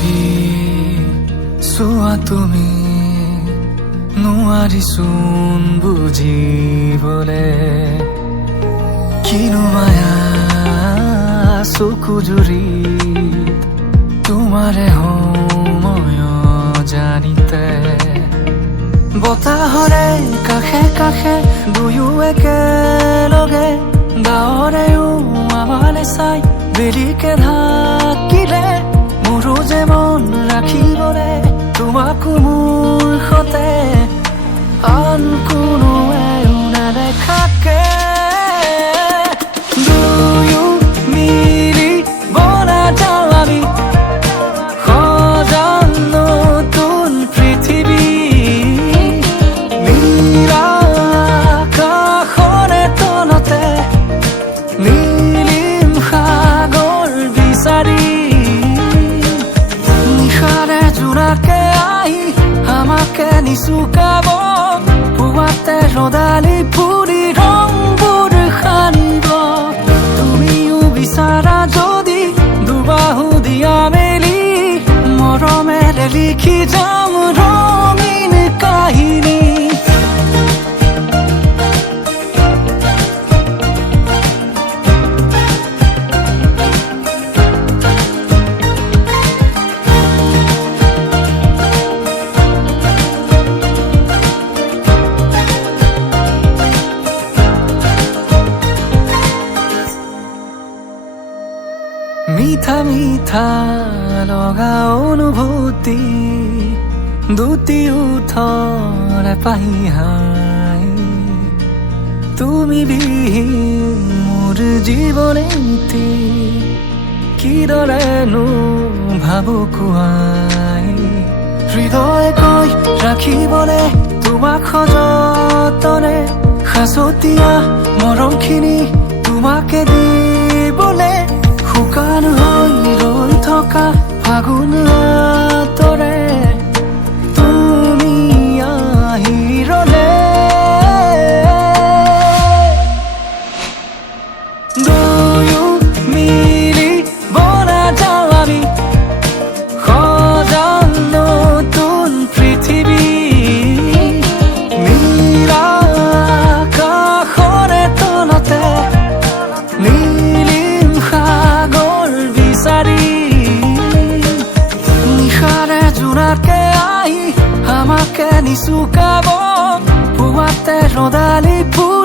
ভাবি চোৱা তুমি নোৱাৰিচোন বুজিবলে কিনো মায়া চকু জুৰি তোমাৰে সময় জানিতে বতাহৰে কাষে কাষে দুয়ো একেলগে গাঁৱৰেও আমালে চাই বেলিকে ঢাকিলে মোৰো যে মন ৰাখিবলে তোমাকো মোৰ সতে আন কোনোৱেও নেদেখাকে দুয়ো মিলি বনা যাওঁ আমি সজাম নতুন পৃথিৱী নীলা আকাশৰে তলতে নীলিম সাগৰ বিচাৰি নিশাৰে জোনাকে আহি আমাকে নিচুকাব পুৱাতে ৰদালি ফুলি ৰংবোৰ সানিব তুমিও বিচাৰা যদি দুবাহু দিয়া মেলি মৰমেৰে লিখি যাম ৰঙীন কাহিনী মিঠা মিঠা লগা অনুভূতি দুটি ওঠৰে পাহিহাই তুমি বিহীন মোৰ জীৱনে কিদৰেনো ভাবো কোৱাই হৃদয় কৈ ৰাখিবলে তোমাক সযতনে সাঁচতীয়া মৰমখিনি তোমাকে দিবলে শুকান হৈ ৰৈ থকা ফাগুন তৰে তুমি আহি ৰলে দুয়ো মিলি বনা যাওঁ আমি সজাম নতুন পৃথিৱী নীলা আকাশৰে তলতে নীলিম সাগৰ বিচাৰি নিশাৰে জোনাকে আহি আমাকে নিচুকাব পুৱাতে ৰদালি ফুল